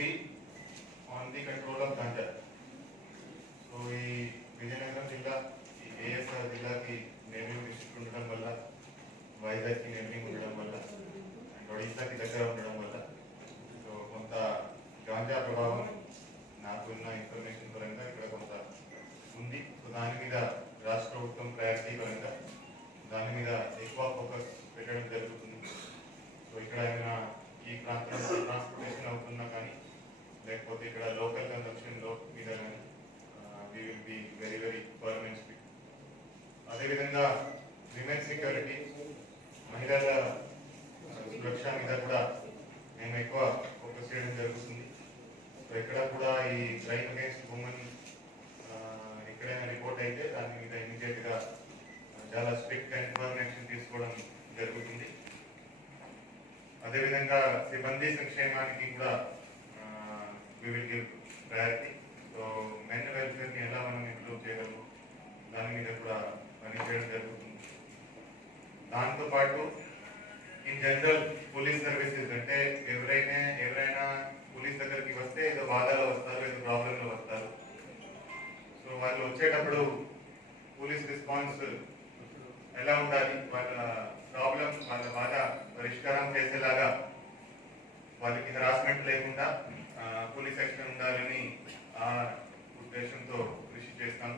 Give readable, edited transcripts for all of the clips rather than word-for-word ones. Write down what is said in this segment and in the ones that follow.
be on the control of ganja. So ఈ విజయనగరం జిల్లా ఈ ఏఎస్ఆర్ జిల్లాకి నేమింగ్ డిస్ట్రిక్ట్ ఉండడం వల్ల, వైజాగ్కి నేమింగ్ ఉండడం వల్ల, అండ్ ఒడిశాకి దగ్గర ఉండడం వల్ల సో కొంత గాంజా ప్రభావం నాకున్న ఇన్ఫర్మేషన్ పరంగా ఇక్కడ కొంత ఉంది. సో దాని మీద రాష్ట్ర ప్రభుత్వం ప్రయారిటీ పరంగా దాని మీద ఎక్కువ ఫోకస్ పెట్టడం జరుగుతుంది. సో ఇక్కడ ఏమైనా ఈ ప్రాంతంలో ట్రాన్స్పోర్టేషన్ అవుతున్నా కానీ, లేకపోతే ఇక్కడ లోకల్ కన్సంప్షన్లో మీద కానీ we will be very firm and strict. అదేవిధంగా విమెన్ సెక్యూరిటీ, మహిళల సురక్ష మీద కూడా మేము ఎక్కువ ఫోకస్ చేయడం జరుగుతుంది. సో ఎక్కడ కూడా ఈ క్రైమ్ అగేన్స్ట్ ఉమెన్ ఎక్కడైనా రిపోర్ట్ అయితే దాని మీద ఇమీడియట్గా చాలా స్ట్రిక్ట్ అండ్ ఫర్మ్ యాక్షన్ తీసుకోవడం జరుగుతుంది. అదేవిధంగా సిబ్బంది సంక్షేమానికి కూడా we will give priority. So men వెల్ఫేర్ని ఎలా మనం ఇంప్రూవ్ చేయగలము దాని మీద కూడా పనిచేయడం జరుగుతుంది. దాంతోపాటు ఇన్ జనరల్ పోలీస్ సర్వీసెస్ అంటే ఎవరైనా పోలీస్ దగ్గరికి వస్తే ఏదో బాధలో వస్తారు, ఏదో ప్రాబ్లంలో వస్తారు. సో వాళ్ళు వచ్చేటప్పుడు పోలీస్ రెస్పాన్స్ ఎలా ఉండాలి, వాళ్ళ ప్రాబ్లం వాళ్ళ బాధ పరిష్కారం చేసేలాగా వాళ్ళకి హరాస్మెంట్ లేకుండా పోలీస్ యాక్షన్ ఉండాలని ఆ ఉద్దేశంతో కృషి చేస్తాను.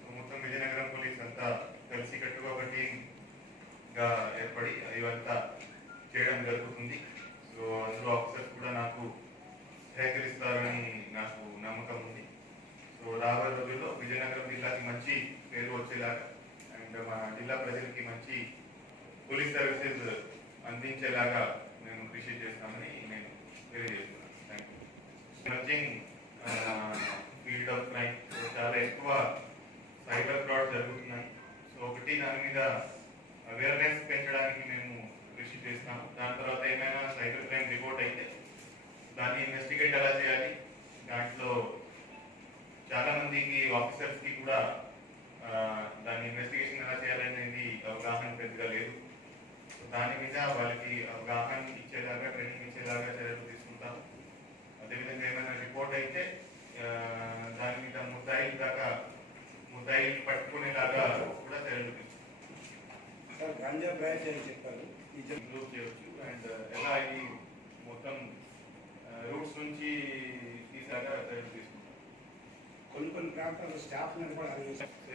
సో మొత్తం విజయనగరం పోలీస్ అంతా కలిసికట్టుగా ఒక టీమ్గా ఏర్పడి ఇవంతా చేయడం జరుగుతుంది. సో అందులో ఆఫీసర్స్ కూడా నాకు సహకరిస్తారని నాకు నమ్మకం ఉంది. సో రాబోయే రోజుల్లో విజయనగరం జిల్లాకి మంచి పేరు వచ్చేలాగా అండ్ మా జిల్లా ప్రజలకి మంచి పోలీస్ సర్వీసెస్ అందించేలాగా మేము కృషి చేస్తామని నేను తెలియజేస్తున్నాను. Thank you. Emerging field of crime చాలా ఎక్కువ సైబర్ ఫ్రాడ్ జరుగుతున్నాయి. సో ఒకటి దాని మీద అవేర్నెస్ పెంచడానికి మేము కృషి చేస్తాము. దాని తర్వాత ఏమైనా సైబర్ క్రైమ్ రిపోర్ట్ అయితే దాన్ని ఇన్వెస్టిగేట్ ఎలా చేయాలి, దాంట్లో చాలా మందికి ఆఫీసర్స్కి కూడా దాన్ని ఇన్వెస్టిగేషన్ ఎలా చేయాలనేది అవగాహన పెద్దగా లేదు. సో దాని మీద వాళ్ళకి అవగాహన ఇచ్చేలాగా, ట్రైనింగ్ ఇచ్చేలాగా చర్యలు తీసుకుంటాము. అదేవిధంగా ఏమైనా రిపోర్ట్ అయితే దాని మీద ముద్దాయిలు పట్టుకునేలాగా కూడా చర్యలు తీసుకుంటాం. ఇంప్రూవ్ చేయవచ్చు అండ్ ఎలా ఇది మొత్తం రూట్స్ నుంచి తీసాగా చర్యలు తీసుకుంటాం. కొన్ని ప్రాంతాల్లో స్టాఫ్ కూడా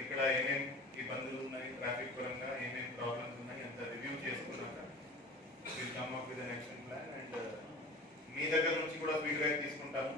ఇక్కడ ఏమేమి ఇబ్బందులు ఉన్నాయి, ట్రాఫిక్ పరంగా ఏమేమి ప్రాబ్లమ్స్ ఉన్నాయి అంత రివ్యూ చేసుకున్నాక will come up with an action plan and మీ దగ్గర నుంచి కూడా ఫీడ్బ్యాక్ తీసుకుంటాము.